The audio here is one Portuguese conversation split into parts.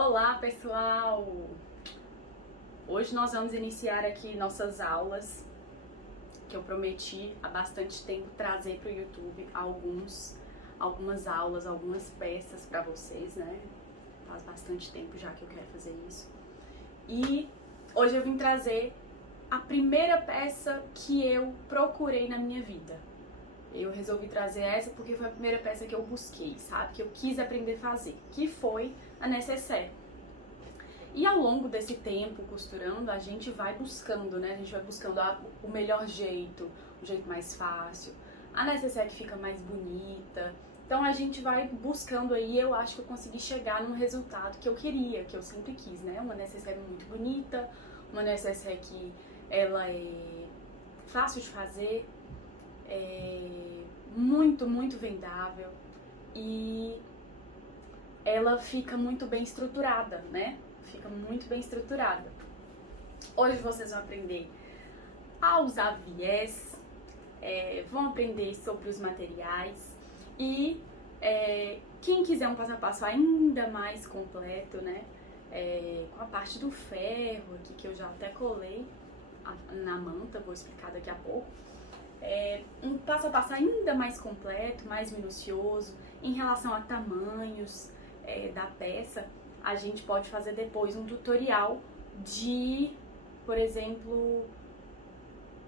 Olá, pessoal! Hoje nós vamos iniciar aqui nossas aulas que eu prometi há bastante tempo trazer para o YouTube algumas aulas, algumas peças para vocês, né? Faz bastante tempo já que eu quero fazer isso. E hoje eu vim trazer a primeira peça que eu procurei na minha vida. Eu resolvi trazer essa porque foi a primeira peça que eu busquei, sabe? Que eu quis aprender a fazer, que foi a nécessaire. E ao longo desse tempo costurando, a gente vai buscando, né? A gente vai buscando o melhor jeito, o jeito mais fácil, a nécessaire que fica mais bonita. Então a gente vai buscando aí, eu acho que eu consegui chegar num resultado que eu queria, que eu sempre quis, né? Uma nécessaire muito bonita, uma nécessaire que ela é fácil de fazer, muito vendável e ela fica muito bem estruturada, né? Fica muito bem estruturada. Hoje vocês vão aprender a usar viés, vão aprender sobre os materiais e quem quiser um passo a passo ainda mais completo, né? Com a parte do ferro aqui que eu já até colei na manta, vou explicar daqui a pouco. Um passo a passo ainda mais completo, mais minucioso em relação a tamanhos da peça. A gente pode fazer depois um tutorial de, por exemplo,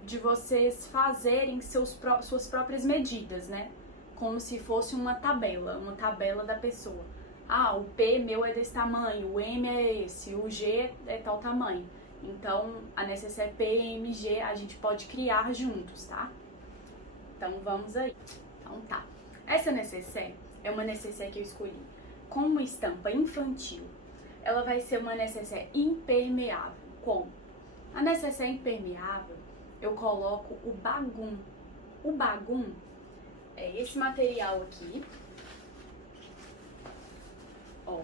de vocês fazerem suas próprias medidas, né? Como se fosse uma tabela da pessoa. Ah, o P meu é desse tamanho, o M é esse, o G é tal tamanho. Então, a nécessaire PMG a gente pode criar juntos, tá? Então, vamos aí. Então, tá. Essa nécessaire é uma nécessaire que eu escolhi com uma estampa infantil. Ela vai ser uma nécessaire impermeável. Como? A nécessaire impermeável, eu coloco o bagum. O bagum é esse material aqui. Ó,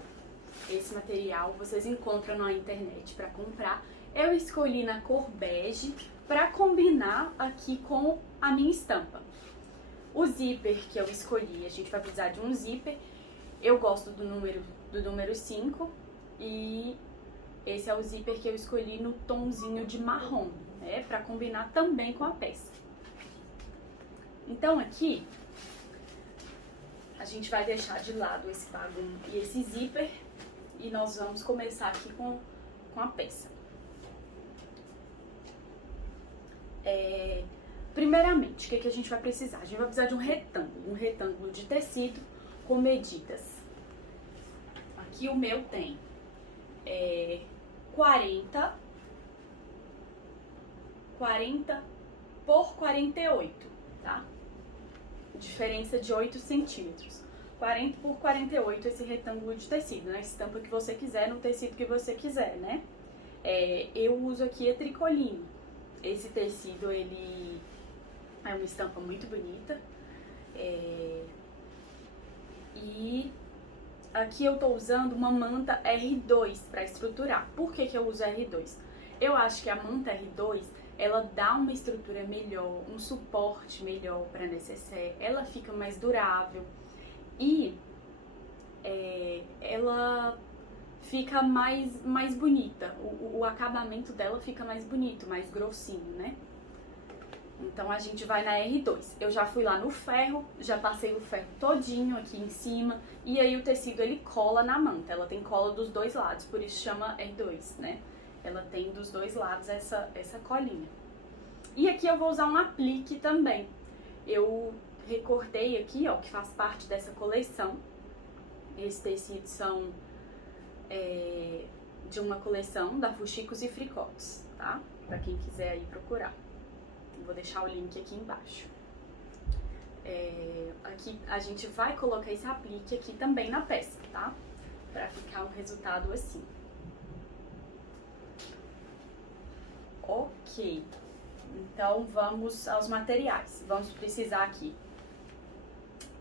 esse material vocês encontram na internet para comprar. Eu escolhi na cor bege para combinar aqui com a minha estampa. O zíper que eu escolhi, a gente vai precisar de um zíper. Eu gosto do número 5 e esse é o zíper que eu escolhi no tomzinho de marrom, né, para combinar também com a peça. Então aqui a gente vai deixar de lado esse bagum e esse zíper e nós vamos começar aqui com a peça. Primeiramente, o que a gente vai precisar? A gente vai precisar de um retângulo de tecido com medidas. Aqui o meu tem 40 por 48, tá? Diferença de 8 centímetros. 40 por 48 esse retângulo de tecido, na estampa que você quiser, no tecido que você quiser, né? Eu uso aqui a tricoline. Esse tecido, ele é uma estampa muito bonita. E aqui eu tô usando uma manta R2 para estruturar. Por que eu uso R2? Eu acho que a manta R2, ela dá uma estrutura melhor, um suporte melhor para a nécessaire, ela fica mais durável e ela fica mais bonita, o acabamento dela fica mais bonito, mais grossinho, né? Então a gente vai na R2. Eu já fui lá no ferro, já passei o ferro todinho aqui em cima e aí o tecido ele cola na manta, ela tem cola dos dois lados, por isso chama R2, né? Ela tem dos dois lados essa colinha. E aqui eu vou usar um aplique também. Eu recortei aqui, ó, que faz parte dessa coleção. Esses tecidos são de uma coleção da Fuxicos e Fricotes, tá? Pra quem quiser aí procurar. Vou deixar o link aqui embaixo. Aqui a gente vai colocar esse aplique aqui também na peça, tá? Pra ficar um resultado assim. Ok. Então vamos aos materiais. Vamos precisar aqui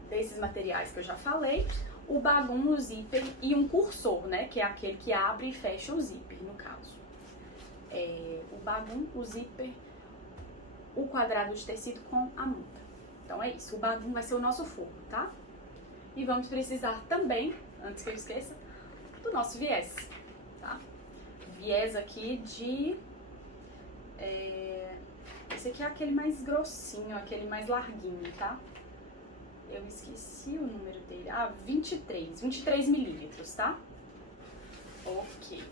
desses materiais que eu já falei. O bagum, o zíper e um cursor, né? Que é aquele que abre e fecha o zíper, no caso. O bagum, o zíper, o quadrado de tecido com a manta. Então é isso, o bagum vai ser o nosso forro, tá? E vamos precisar também, antes que eu esqueça, do nosso viés, tá? Viés aqui de... esse aqui é aquele mais grossinho, aquele mais larguinho, tá? Eu esqueci o número dele. 23 milímetros, tá? Ok.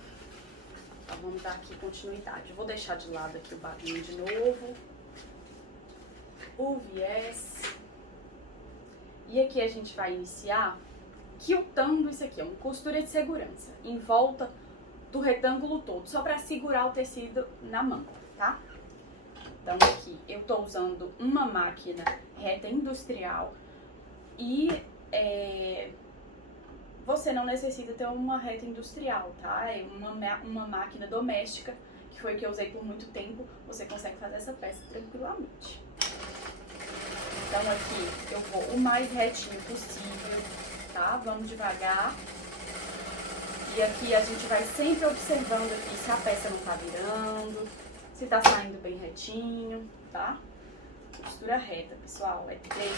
Então, vamos dar aqui continuidade. Eu vou deixar de lado aqui o babinho de novo. O viés. E aqui a gente vai iniciar quiltando isso aqui, uma costura de segurança, em volta do retângulo todo, só para segurar o tecido na manga, tá? Então aqui eu tô usando uma máquina reta industrial e você não necessita ter uma reta industrial, tá? É uma máquina doméstica, que foi o que eu usei por muito tempo, você consegue fazer essa peça tranquilamente. Então aqui eu vou o mais retinho possível, tá? Vamos devagar. E aqui a gente vai sempre observando aqui se a peça não tá virando, se tá saindo bem retinho, tá? Costura reta, pessoal, é treino.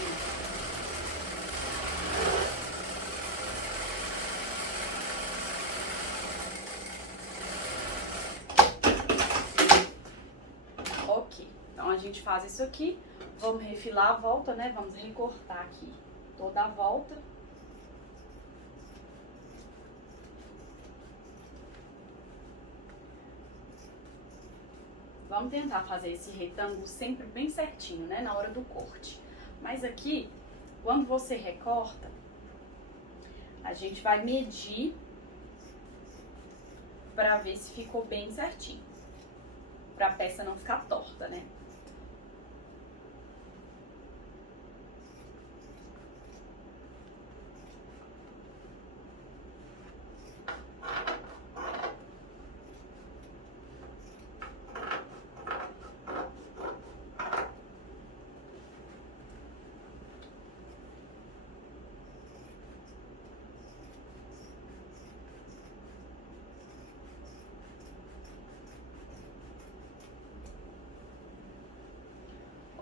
Ok, então a gente faz isso aqui, vamos refilar a volta, né? Vamos recortar aqui toda a volta. Vamos tentar fazer esse retângulo sempre bem certinho, né? Na hora do corte. Mas aqui, quando você recorta, a gente vai medir pra ver se ficou bem certinho. Pra peça não ficar torta, né?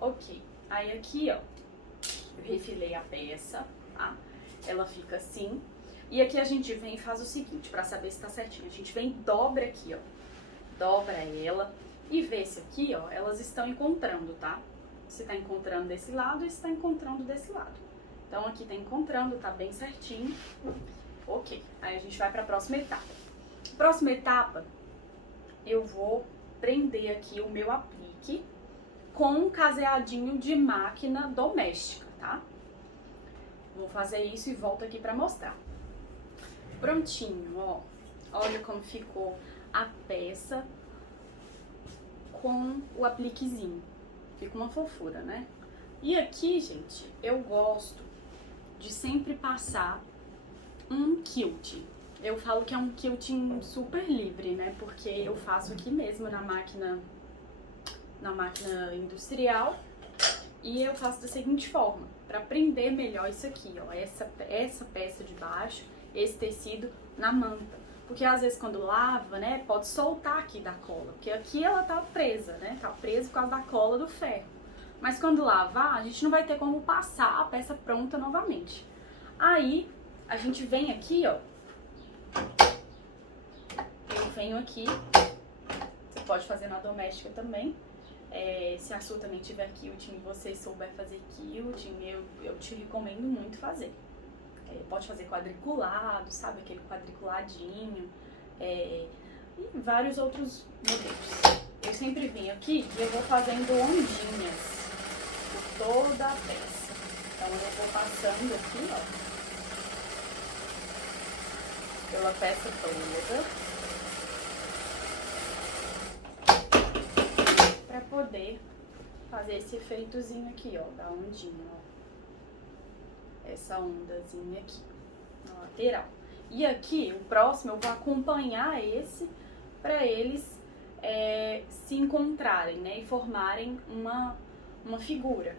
Ok, aí aqui, ó, eu refilei a peça, tá? Ela fica assim. E aqui a gente vem e faz o seguinte, pra saber se tá certinho. A gente vem e dobra aqui, ó. Dobra ela e vê se aqui, ó, elas estão encontrando, tá? Se tá encontrando desse lado e se tá encontrando desse lado. Então aqui tá encontrando, tá bem certinho. Ok, aí a gente vai pra próxima etapa. Próxima etapa, eu vou prender aqui o meu aplique com um caseadinho de máquina doméstica, tá? Vou fazer isso e volto aqui pra mostrar. Prontinho, ó. Olha como ficou a peça com o apliquezinho. Fica uma fofura, né? E aqui, gente, eu gosto de sempre passar um quilt. Eu falo que é um quilting super livre, né? Porque eu faço aqui mesmo na máquina industrial, e eu faço da seguinte forma, para prender melhor isso aqui, ó, essa peça de baixo, esse tecido na manta, porque às vezes quando lava, né, pode soltar aqui da cola, porque aqui ela tá presa, né, tá presa por causa da cola do ferro, mas quando lavar, a gente não vai ter como passar a peça pronta novamente. Aí, a gente vem aqui, ó, eu venho aqui, você pode fazer na doméstica também. Se a sua também tiver quilting e você souber fazer quilting, eu te recomendo muito fazer. Pode fazer quadriculado, sabe? Aquele quadriculadinho. E vários outros modelos. Eu sempre venho aqui e eu vou fazendo ondinhas por toda a peça. Então eu vou passando aqui, ó, pela peça toda. Pra poder fazer esse efeitozinho aqui, ó, da ondinha, ó. Essa ondazinha aqui, na lateral. E aqui, o próximo, eu vou acompanhar esse pra eles se encontrarem, né, e formarem uma figura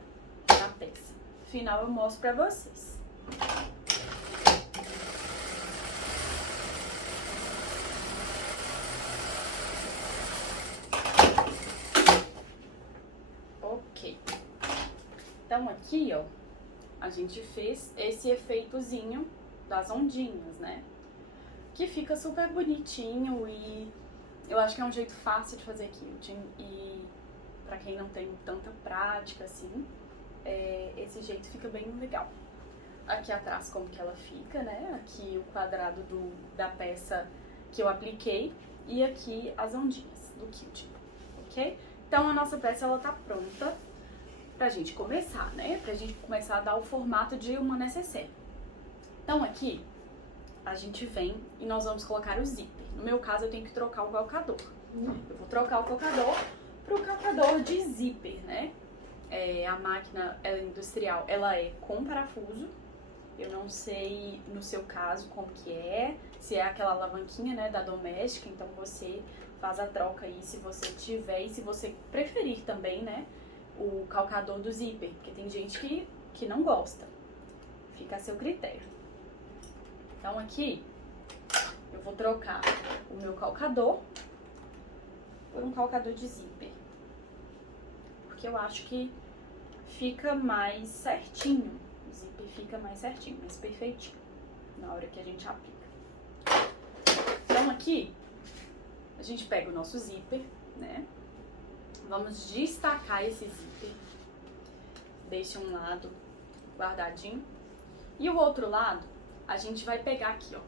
na peça. No final eu mostro pra vocês. Então aqui, ó, a gente fez esse efeitozinho das ondinhas, né? que fica super bonitinho e eu acho que é um jeito fácil de fazer quilting e pra quem não tem tanta prática assim, esse jeito fica bem legal. Aqui atrás como que ela fica, né? Aqui o quadrado da peça que eu apliquei e aqui as ondinhas do quilting, ok? Então a nossa peça ela tá pronta pra gente começar, né? Pra gente começar a dar o formato de uma nécessaire. Então aqui a gente vem e nós vamos colocar o zíper. No meu caso eu tenho que trocar o calcador. Eu vou trocar o calcador pro calcador de zíper, né? A máquina industrial, ela é com parafuso. Eu não sei no seu caso como que é, se é aquela alavanquinha, né, da doméstica, então você faz a troca aí se você tiver e se você preferir também, né, o calcador do zíper, porque tem gente que não gosta. Fica a seu critério. Então aqui eu vou trocar o meu calcador por um calcador de zíper, porque eu acho que fica mais certinho. O zíper fica mais certinho, mais perfeitinho na hora que a gente aplica. Então aqui a gente pega o nosso zíper, né? Vamos destacar esse zíper. Deixa um lado guardadinho. E o outro lado, a gente vai pegar aqui, ó.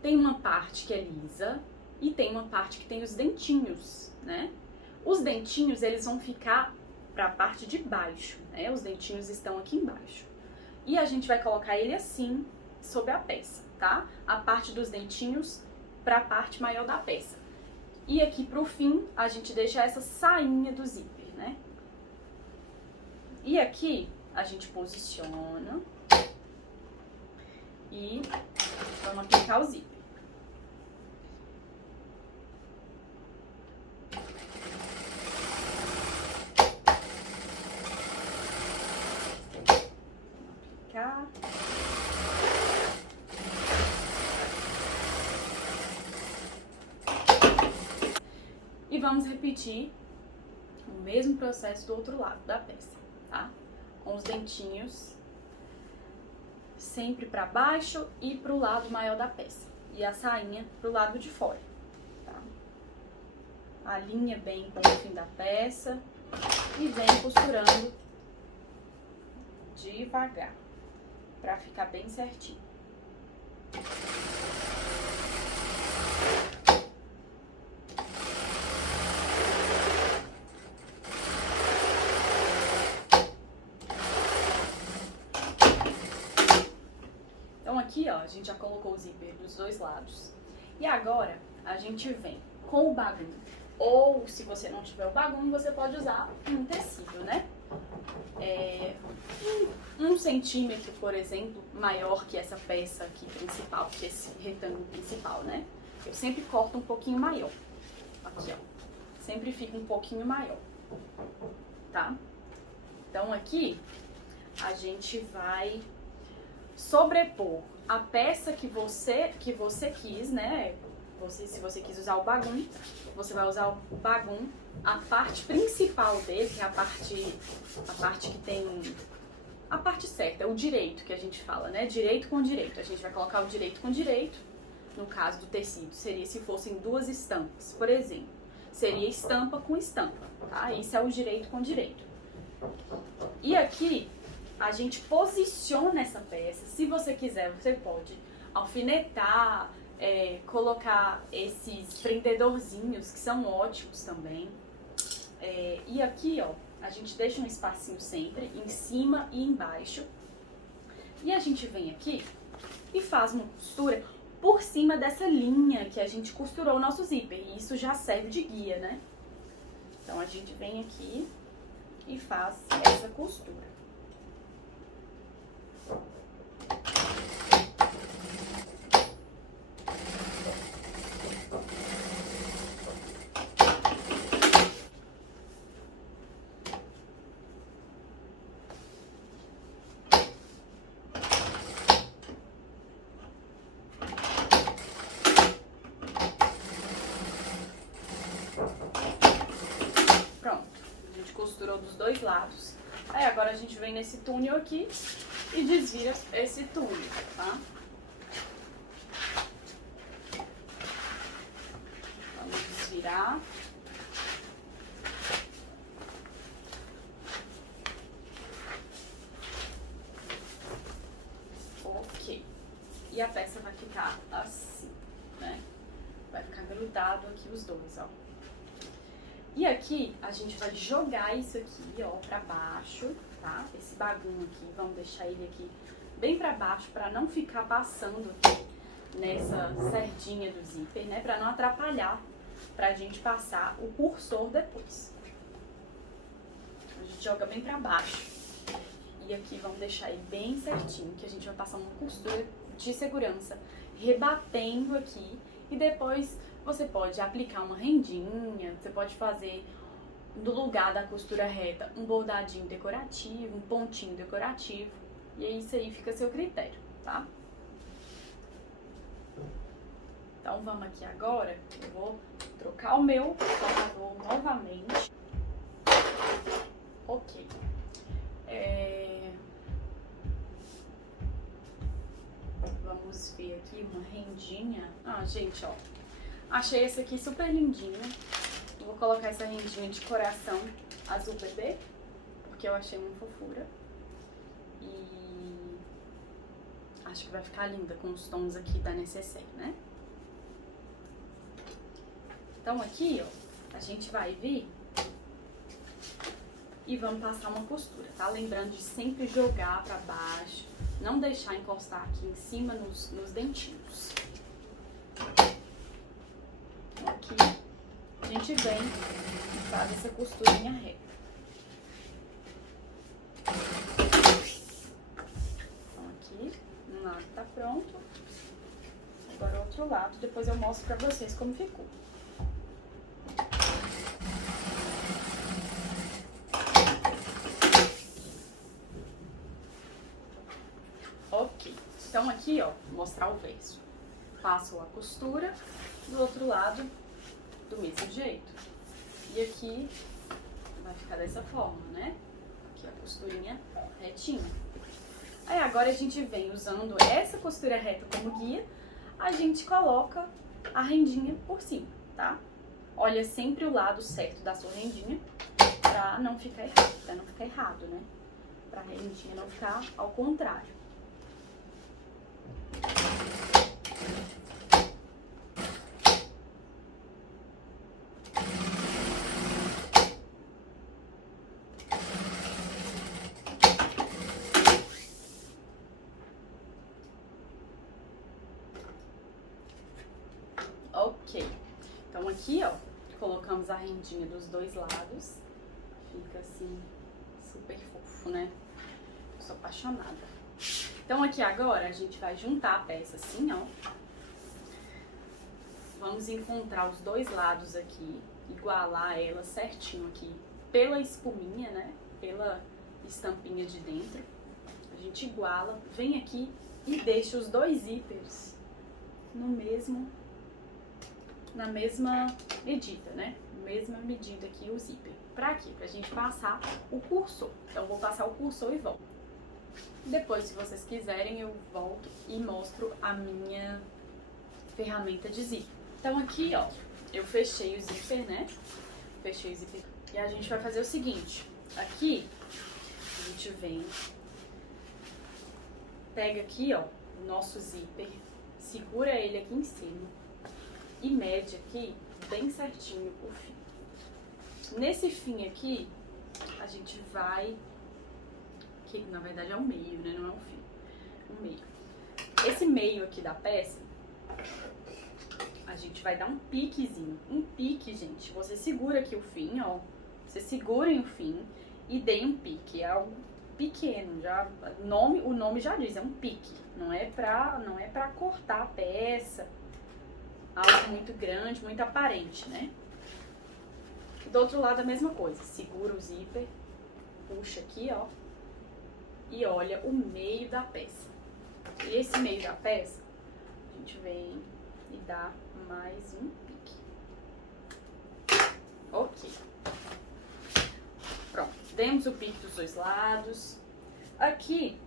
Tem uma parte que é lisa e tem uma parte que tem os dentinhos, né? Os dentinhos, eles vão ficar para a parte de baixo, né? Os dentinhos estão aqui embaixo. E a gente vai colocar ele assim, sobre a peça, tá? A parte dos dentinhos para a parte maior da peça. E aqui pro fim, a gente deixa essa sainha do zíper, né? E aqui, a gente posiciona e vamos aplicar o zíper. E vamos repetir o mesmo processo do outro lado da peça, tá? Com os dentinhos sempre para baixo e pro lado maior da peça. E a sainha pro lado de fora, tá? Alinha bem com o fim da peça e vem costurando devagar, para ficar bem certinho. Então aqui, ó, a gente já colocou o zíper dos dois lados. E agora a gente vem com o bagum. Ou se você não tiver o bagum, você pode usar um tecido, né? 1 centímetro, por exemplo, maior que essa peça aqui principal, que esse retângulo principal, né? Eu sempre corto um pouquinho maior. Aqui, ó. Sempre fica um pouquinho maior, tá? Então aqui a gente vai sobrepor a peça que você quis, né? Se você quis usar o bagum, você vai usar o bagum, a parte principal dele, que é a parte que tem a parte certa, é o direito que a gente fala, né? Direito com direito. A gente vai colocar o direito com direito. No caso do tecido, seria se fossem 2 estampas, por exemplo. Seria estampa com estampa, tá? Isso é o direito com direito. E aqui a gente posiciona essa peça. Se você quiser, você pode alfinetar, colocar esses prendedorzinhos, que são ótimos também. E aqui, ó, a gente deixa um espacinho sempre, em cima e embaixo. E a gente vem aqui e faz uma costura por cima dessa linha que a gente costurou o nosso zíper. E isso já serve de guia, né? Então a gente vem aqui e faz essa costura. Costurou dos dois lados. Aí agora a gente vem nesse túnel aqui e desvira esse túnel, tá? virar. Ok. E a peça vai ficar assim, né? Vai ficar grudado aqui os dois, ó. E aqui a gente vai jogar isso aqui, ó, pra baixo, tá? Esse bagunho aqui, vamos deixar ele aqui bem pra baixo pra não ficar passando aqui nessa sardinha do zíper, né? Pra não atrapalhar pra gente passar o cursor depois. A gente joga bem pra baixo. E aqui vamos deixar ele bem certinho, que a gente vai passar uma costura de segurança, rebatendo aqui. E depois você pode aplicar uma rendinha, você pode fazer no lugar da costura reta um bordadinho decorativo, um pontinho decorativo. E aí isso aí fica a seu critério, tá? Então vamos aqui agora, eu vou trocar o meu formador novamente. Ok. Vamos ver aqui uma rendinha. Ah, gente, ó. Achei esse aqui super lindinho. Vou colocar essa rendinha de coração azul bebê, porque eu achei uma fofura. E acho que vai ficar linda com os tons aqui da necessaire, né? Então aqui, ó, a gente vai vir e vamos passar uma costura, tá? Lembrando de sempre jogar pra baixo, não deixar encostar aqui em cima nos dentinhos. Aqui a gente vem e faz essa costurinha reta. Então aqui, um lado tá pronto. Agora o outro lado, depois eu mostro pra vocês como ficou. Ok, então aqui, ó, vou mostrar o verso. Passo a costura do outro lado do mesmo jeito. E aqui vai ficar dessa forma, né? Aqui a costurinha retinha. Aí agora a gente vem usando essa costura reta como guia, a gente coloca a rendinha por cima, tá? Olha sempre o lado certo da sua rendinha pra não ficar errado, né? Pra rendinha não ficar ao contrário. Ok, então aqui, ó, colocamos a rendinha dos dois lados, fica assim, super fofo, né? Eu sou apaixonada. Então aqui agora a gente vai juntar a peça assim, ó. Vamos encontrar os dois lados aqui, igualar ela certinho aqui pela espuminha, né? Pela estampinha de dentro. A gente iguala, vem aqui e deixa os dois zíperes na mesma medida, né? Mesma medida aqui o zíper. Pra quê? Pra gente passar o cursor. Então eu vou passar o cursor e volto. Depois, se vocês quiserem, eu volto e mostro a minha ferramenta de zíper. Então aqui, ó, eu fechei o zíper, né? Fechei o zíper. E a gente vai fazer o seguinte. Aqui, a gente vem, pega aqui, ó, o nosso zíper, segura ele aqui em cima e mede aqui bem certinho o fim. Nesse fim aqui, a gente vai, que na verdade é o meio, né? Não é o fim, o meio. Esse meio aqui da peça, a gente vai dar um piquezinho. Um pique, gente, você segura aqui o fim, ó. Você segurem o fim e deem um pique. É algo pequeno, já, o nome já diz, é um pique. Não é pra cortar a peça, algo muito grande, muito aparente, né? Do outro lado a mesma coisa, segura o zíper, puxa aqui, ó, e olha o meio da peça. E esse meio da peça, a gente vem e dá mais um pique. Ok. Pronto, demos o pique dos dois lados. Aqui,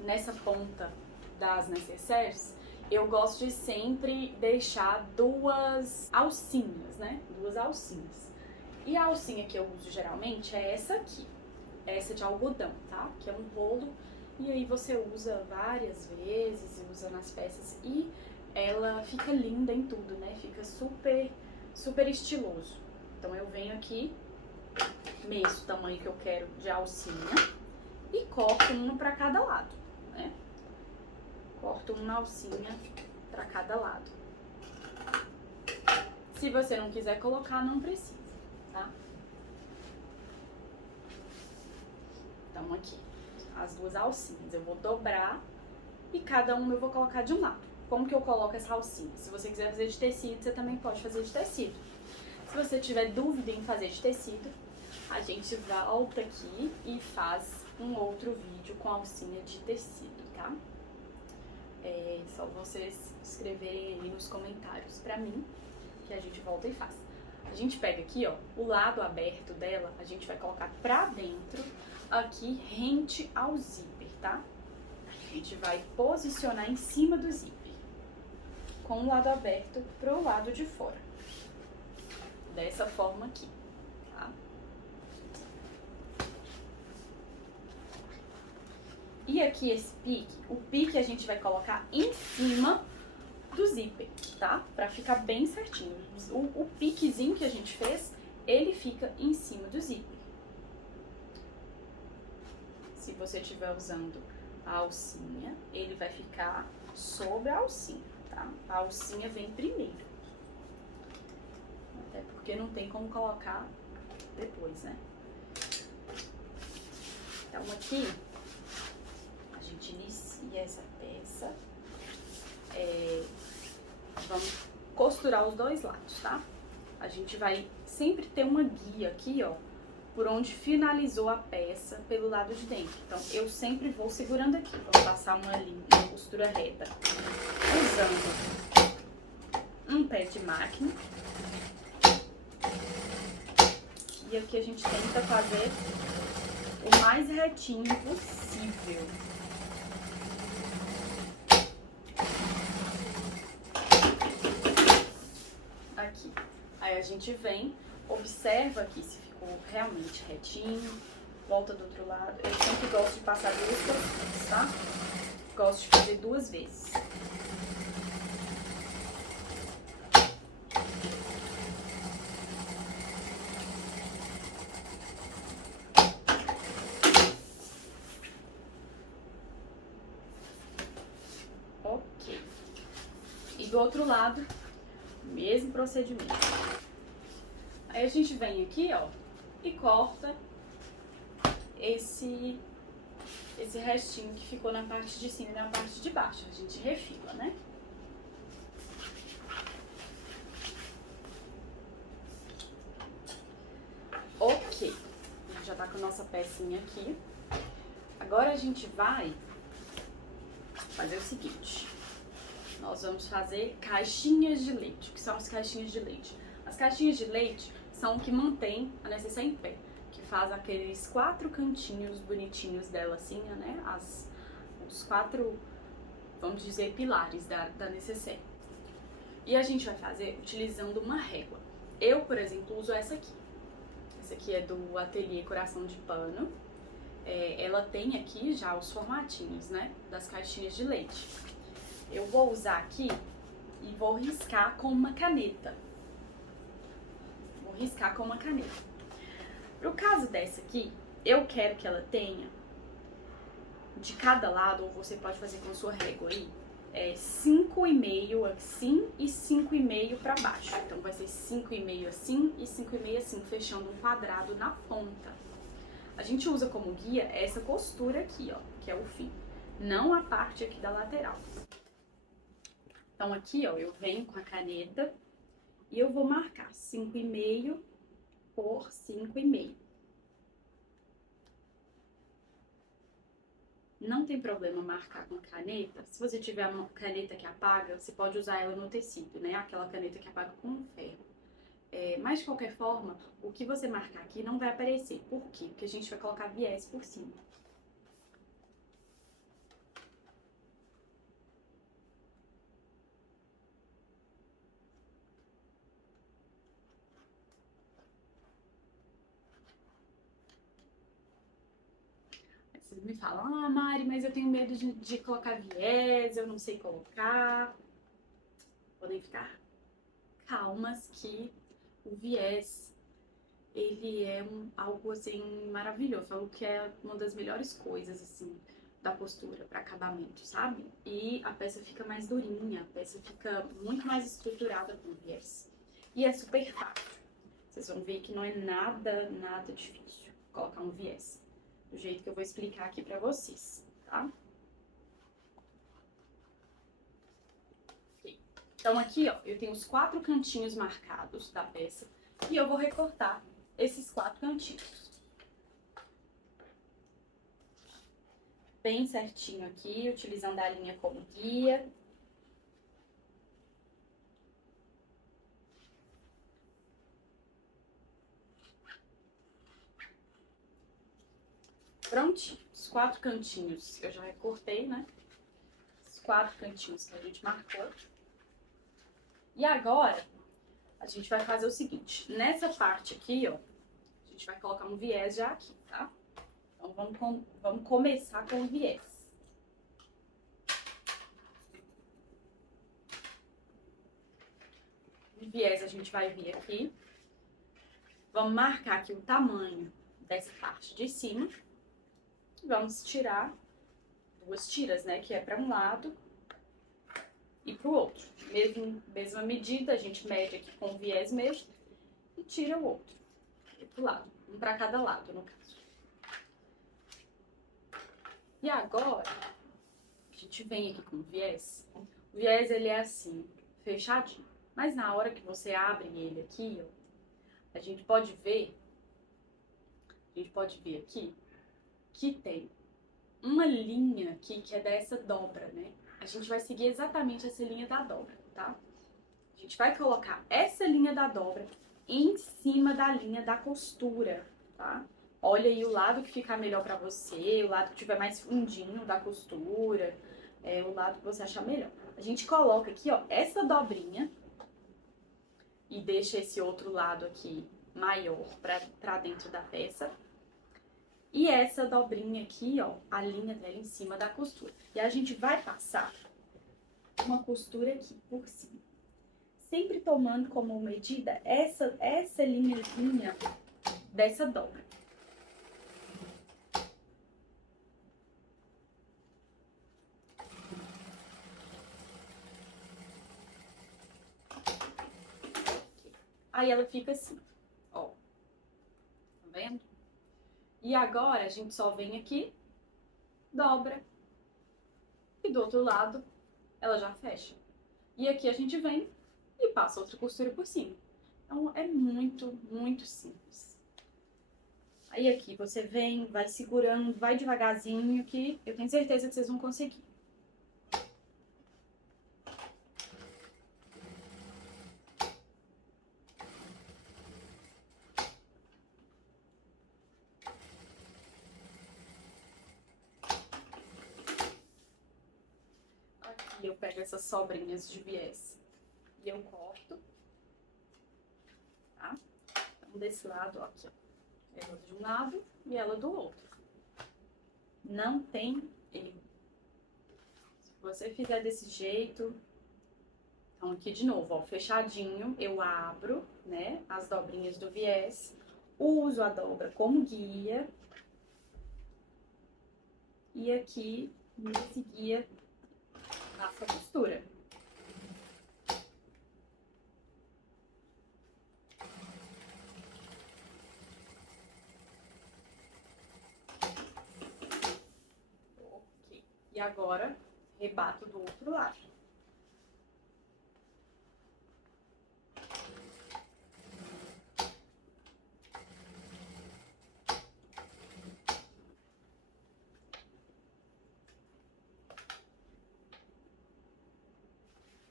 nessa ponta das necessaires, eu gosto de sempre deixar duas alcinhas, né? Duas alcinhas. E a alcinha que eu uso geralmente é essa aqui. Essa de algodão, tá? Que é um rolo. E aí você usa várias vezes, usa nas peças e ela fica linda em tudo, né? Fica super, super estiloso. Então eu venho aqui, meço o tamanho que eu quero de alcinha e corto um pra cada lado, né? Corto uma alcinha pra cada lado. Se você não quiser colocar, não precisa, tá? Então aqui, as duas alcinhas. Eu vou dobrar e cada uma eu vou colocar de um lado. Como que eu coloco essa alcinha? Se você quiser fazer de tecido, você também pode fazer de tecido. Se você tiver dúvida em fazer de tecido, a gente volta aqui e faz um outro vídeo com alcinha de tecido, tá? É só vocês escreverem aí nos comentários pra mim, que a gente volta e faz. A gente pega aqui, ó, o lado aberto dela, a gente vai colocar pra dentro, aqui rente ao zíper, tá? A gente vai posicionar em cima do zíper, com o lado aberto pro lado de fora. Dessa forma aqui, tá? E aqui esse pique, o pique a gente vai colocar em cima do zíper, tá? Pra ficar bem certinho. O piquezinho que a gente fez, ele fica em cima do zíper. Se você estiver usando a alcinha, ele vai ficar sobre a alcinha, tá? A alcinha vem primeiro. Até porque não tem como colocar depois, né? Então aqui, a gente inicia essa peça. Vamos costurar os dois lados, tá? A gente vai sempre ter uma guia aqui, ó, por onde finalizou a peça pelo lado de dentro. Então, eu sempre vou segurando aqui. Vou passar uma linha, uma costura reta, usando um pé de máquina. E aqui a gente tenta fazer o mais retinho possível. Aqui. Aí a gente vem, observa aqui se ficou realmente retinho, volta do outro lado. Eu sempre gosto de passar duas vezes, tá? Gosto de fazer 2 vezes. Ok. E do outro lado, mesmo procedimento. Aí a gente vem aqui, ó, e corta esse restinho que ficou na parte de cima e na parte de baixo. A gente refila, né? Ok. A gente já tá com a nossa pecinha aqui. Agora a gente vai fazer o seguinte. Nós vamos fazer caixinhas de leite. O que são as caixinhas de leite? As caixinhas de leite são o que mantém a necessaire em pé, que faz aqueles 4 cantinhos bonitinhos dela assim, né? Os 4, vamos dizer, pilares da necessaire. E a gente vai fazer utilizando uma régua. Eu, por exemplo, uso essa aqui. Essa aqui é do Ateliê Coração de Pano. Ela tem aqui já os formatinhos, né? Das caixinhas de leite. Eu vou usar aqui e vou riscar com uma caneta. Vou riscar com uma caneta. Pro caso dessa aqui, eu quero que ela tenha de cada lado, ou você pode fazer com a sua régua aí, 5,5 assim e 5,5 pra baixo. Então vai ser 5,5 assim e 5,5 assim, fechando um quadrado na ponta. A gente usa como guia essa costura aqui, ó, que é o fim, não a parte aqui da lateral. Então aqui, ó, eu venho com a caneta e eu vou marcar 5,5 por 5,5. Não tem problema marcar com caneta. Se você tiver uma caneta que apaga, você pode usar ela no tecido, né? Aquela caneta que apaga com ferro. Mas de qualquer forma, o que você marcar aqui não vai aparecer. Por quê? Porque a gente vai colocar viés por cima. Vocês me falam, ah, Mari, mas eu tenho medo de colocar viés, eu não sei colocar. Podem ficar calmas que o viés, ele é algo, assim, maravilhoso. Eu falo que é uma das melhores coisas, assim, da costura para acabamento, sabe? E a peça fica mais durinha, a peça fica muito mais estruturada com o viés. E é super fácil. Vocês vão ver que não é nada difícil colocar um viés. Do jeito que eu vou explicar aqui pra vocês, tá? Ok. Então aqui, ó, eu tenho os 4 cantinhos marcados da peça e eu vou recortar esses 4 cantinhos. Bem certinho aqui, utilizando a linha como guia. Prontinho, os 4 cantinhos eu já recortei, né? Os 4 cantinhos que a gente marcou. E agora, a gente vai fazer o seguinte, nessa parte aqui, ó, a gente vai colocar um viés já aqui, tá? Então, vamos começar com o viés. O viés a gente vai vir aqui, vamos marcar aqui o tamanho dessa parte de cima. Vamos tirar 2 tiras, né, que é para um lado e para o outro. Mesma medida, a gente mede aqui com o viés mesmo e tira o outro pro lado, um para cada lado, no caso. E agora, a gente vem aqui com o viés. O viés, ele é assim, fechadinho. Mas na hora que você abre ele aqui, ó, a gente pode ver aqui que tem uma linha aqui que é dessa dobra, né? A gente vai seguir exatamente essa linha da dobra, tá? A gente vai colocar essa linha da dobra em cima da linha da costura, tá? Olha aí o lado que ficar melhor pra você, o lado que tiver mais fundinho da costura, o lado que você achar melhor. A gente coloca aqui, ó, essa dobrinha e deixa esse outro lado aqui maior pra dentro da peça. E essa dobrinha aqui, ó, a linha dela em cima da costura. E a gente vai passar uma costura aqui por cima. Sempre tomando como medida essa linhazinha dessa dobra. Aí ela fica assim, ó. Tá vendo? E agora a gente só vem aqui, dobra. E do outro lado, ela já fecha. E aqui a gente vem e passa outra costura por cima. Então, é muito simples. Aí aqui você vem, vai segurando, vai devagarzinho, que eu tenho certeza que vocês vão conseguir. Aqui eu pego essas sobrinhas de viés e eu corto, tá? Então, desse lado, ó, aqui, ó. Ela de um lado e ela do outro. Não tem erro. Se você fizer desse jeito... Então, aqui de novo, ó, fechadinho, eu abro, né, as dobrinhas do viés, uso a dobra como guia. E aqui, nesse guia, faço a costura. Ok. E agora, rebato do outro lado.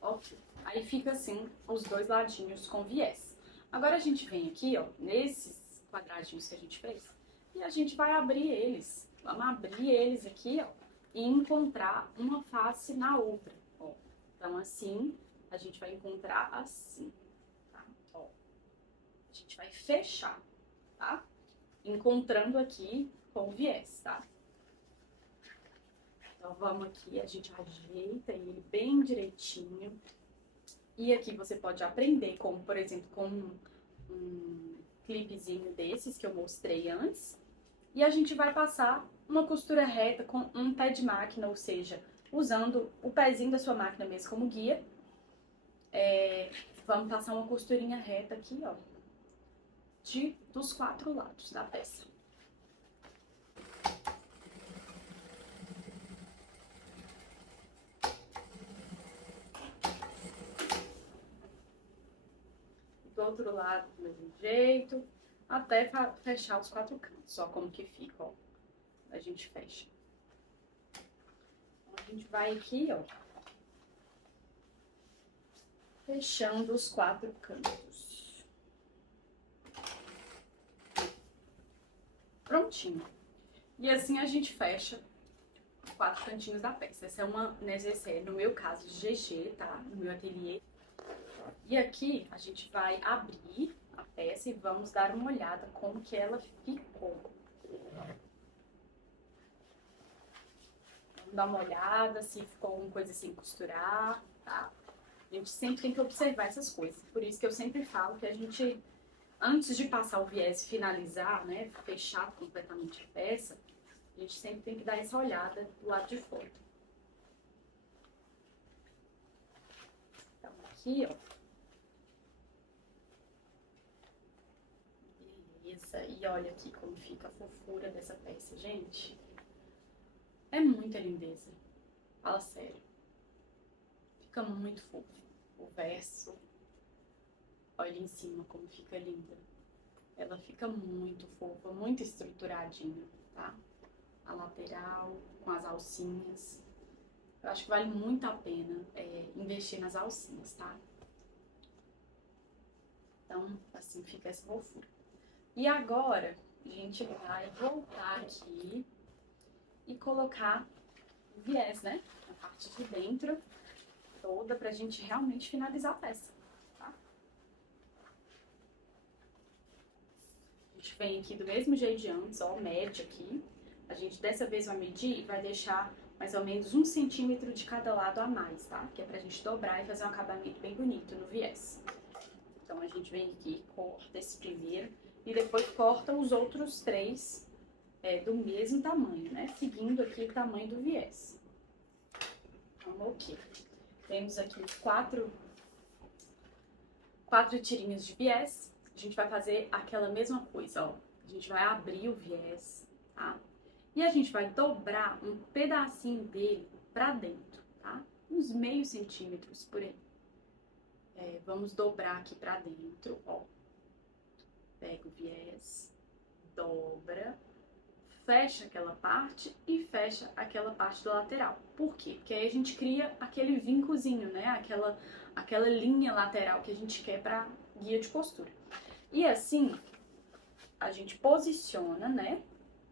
Ok. Aí fica assim, os dois ladinhos com viés. Agora a gente vem aqui, ó, nesses quadradinhos que a gente fez, e a gente vai abrir eles. Vamos abrir eles aqui, ó, e encontrar uma face na outra, ó. Então, assim, a gente vai encontrar assim, tá? Ó. A gente vai fechar, tá? Encontrando aqui com o viés, tá? Então, vamos aqui, a gente ajeita ele bem direitinho. E aqui você pode aprender, como, por exemplo, com um clipezinho desses que eu mostrei antes. E a gente vai passar uma costura reta com um pé de máquina, ou seja, usando o pezinho da sua máquina mesmo como guia. Vamos passar uma costurinha reta aqui, ó, dos 4 lados da peça. Do outro lado, do mesmo jeito, até fechar os 4 cantos, ó, como que fica, ó. A gente fecha. Então, a gente vai aqui, ó, fechando os 4 cantos. Prontinho. E assim a gente fecha os 4 cantinhos da peça. Essa é uma nécessaire, no meu caso, GG, tá? No meu ateliê. E aqui a gente vai abrir a peça e vamos dar uma olhada como que ela ficou. Vamos dar uma olhada se ficou alguma coisa sem costurar, tá? A gente sempre tem que observar essas coisas. Por isso que eu sempre falo que a gente, antes de passar o viés e finalizar, né, fechar completamente a peça, a gente sempre tem que dar essa olhada do lado de fora. Então aqui, ó. Beleza. E olha aqui como fica a fofura dessa peça, gente. É muita lindeza. Fala sério. Fica muito fofo. O verso. Olha em cima como fica linda. Ela fica muito fofa, muito estruturadinha, tá? A lateral, com as alcinhas. Eu acho que vale muito a pena investir nas alcinhas, tá? Então, assim fica essa fofura. E agora, a gente vai voltar aqui e colocar o viés, né? Na parte de dentro toda, pra gente realmente finalizar a peça, tá? A gente vem aqui do mesmo jeito de antes, ó, mede aqui. A gente dessa vez vai medir e vai deixar mais ou menos 1 centímetro de cada lado a mais, tá? Que é pra gente dobrar e fazer um acabamento bem bonito no viés. Então a gente vem aqui, corta esse primeiro e depois corta os outros 3 do mesmo tamanho, né? Seguindo aqui o tamanho do viés. Então, ok. Temos aqui 4 tirinhas de viés. A gente vai fazer aquela mesma coisa, ó. A gente vai abrir o viés, tá? E a gente vai dobrar um pedacinho dele pra dentro, tá? Uns meio centímetros por aí. Vamos dobrar aqui pra dentro, ó. Pega o viés, dobra, fecha aquela parte e fecha aquela parte do lateral. Por quê? Porque aí a gente cria aquele vincozinho, né? Aquela linha lateral que a gente quer pra guia de costura. E assim, a gente posiciona, né?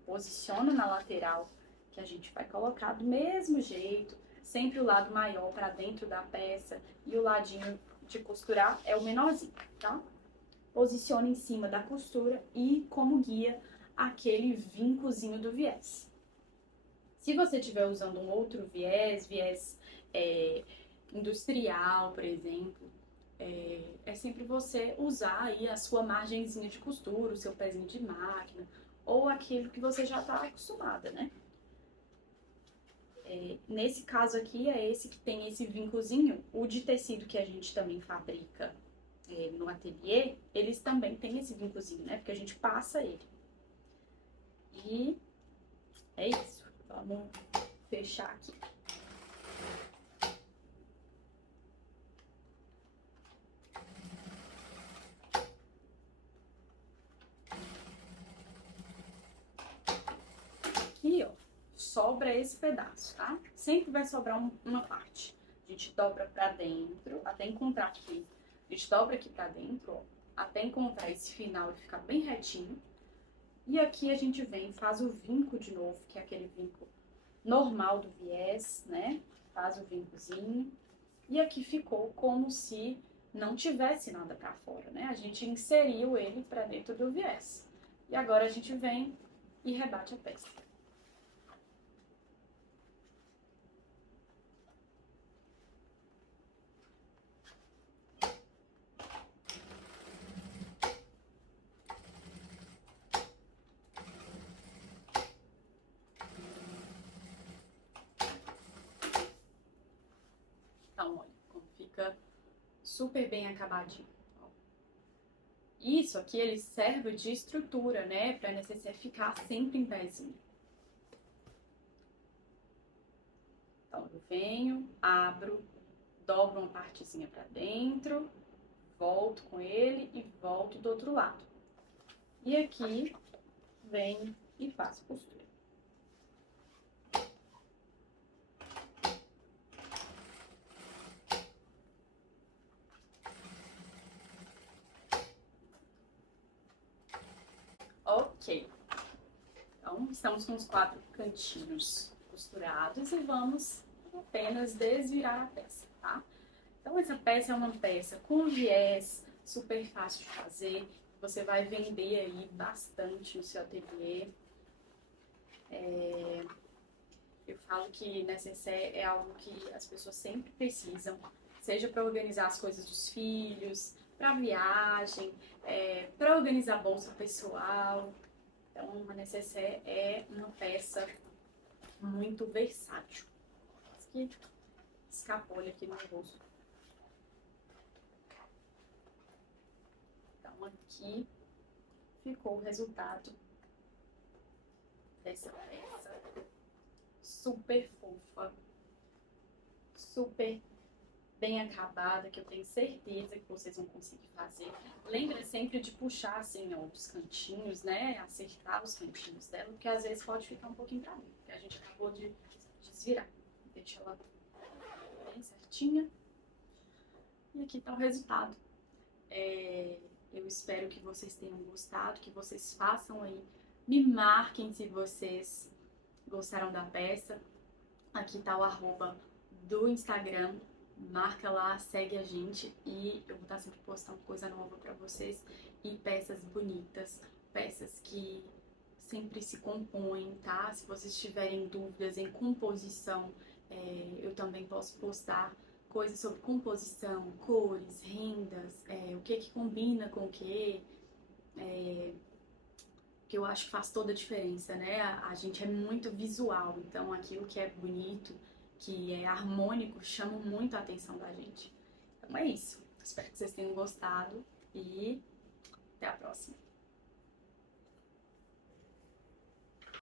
Posiciona na lateral que a gente vai colocar do mesmo jeito, sempre o lado maior pra dentro da peça e o ladinho de costurar é o menorzinho, tá? Posiciona em cima da costura e como guia aquele vincozinho do viés. Se você estiver usando um outro viés industrial, por exemplo, é sempre você usar aí a sua margenzinha de costura, o seu pezinho de máquina, ou aquilo que você já está acostumada, né? Nesse caso aqui, é esse que tem esse vincozinho. O de tecido que a gente também fabrica no ateliê, eles também têm esse vincozinho, né? Porque a gente passa ele. E é isso. Vamos fechar aqui. Aqui, ó, sobra esse pedaço, tá? Sempre vai sobrar uma parte. A gente dobra pra dentro, até encontrar aqui. A gente dobra aqui pra dentro, ó, até encontrar esse final e ficar bem retinho. E aqui a gente vem, faz o vinco de novo, que é aquele vinco normal do viés, né? Faz o vincozinho. E aqui ficou como se não tivesse nada pra fora, né? A gente inseriu ele pra dentro do viés. E agora a gente vem e rebate a peça. Então, olha como fica super bem acabadinho. Ó. Isso aqui, ele serve de estrutura, né? Pra necessaire ficar sempre em pezinho. Então, eu venho, abro, dobro uma partezinha pra dentro, volto com ele e volto do outro lado. E aqui, venho e faço costura. Ok. Então, estamos com os 4 cantinhos costurados e vamos apenas desvirar a peça, tá? Então, essa peça é uma peça com viés, super fácil de fazer. Você vai vender aí bastante no seu ateliê. Eu falo que necessaire é algo que as pessoas sempre precisam, seja para organizar as coisas dos filhos, para viagem, para organizar a bolsa pessoal. Então, uma necessaire é uma peça muito versátil. Que escapolha aqui no rosto. Então, aqui ficou o resultado dessa peça super fofa, super bem acabada, que eu tenho certeza que vocês vão conseguir fazer. Lembra sempre de puxar assim, ó, os cantinhos, né? Acertar os cantinhos dela, porque às vezes pode ficar um pouquinho pra mim, porque a gente acabou de desvirar. Deixa ela bem certinha. E aqui tá o resultado. Eu espero que vocês tenham gostado, que vocês façam aí. Me marquem se vocês gostaram da peça. Aqui tá o arroba do Instagram. Marca lá, segue a gente e eu vou estar sempre postando coisa nova pra vocês. E peças bonitas, peças que sempre se compõem, tá? Se vocês tiverem dúvidas em composição, eu também posso postar coisas sobre composição, cores, rendas, o que combina com o que eu acho que faz toda a diferença, né? A gente é muito visual, então aquilo que é bonito, que é harmônico, chama muito a atenção da gente. Então é isso. Espero que vocês tenham gostado e até a próxima.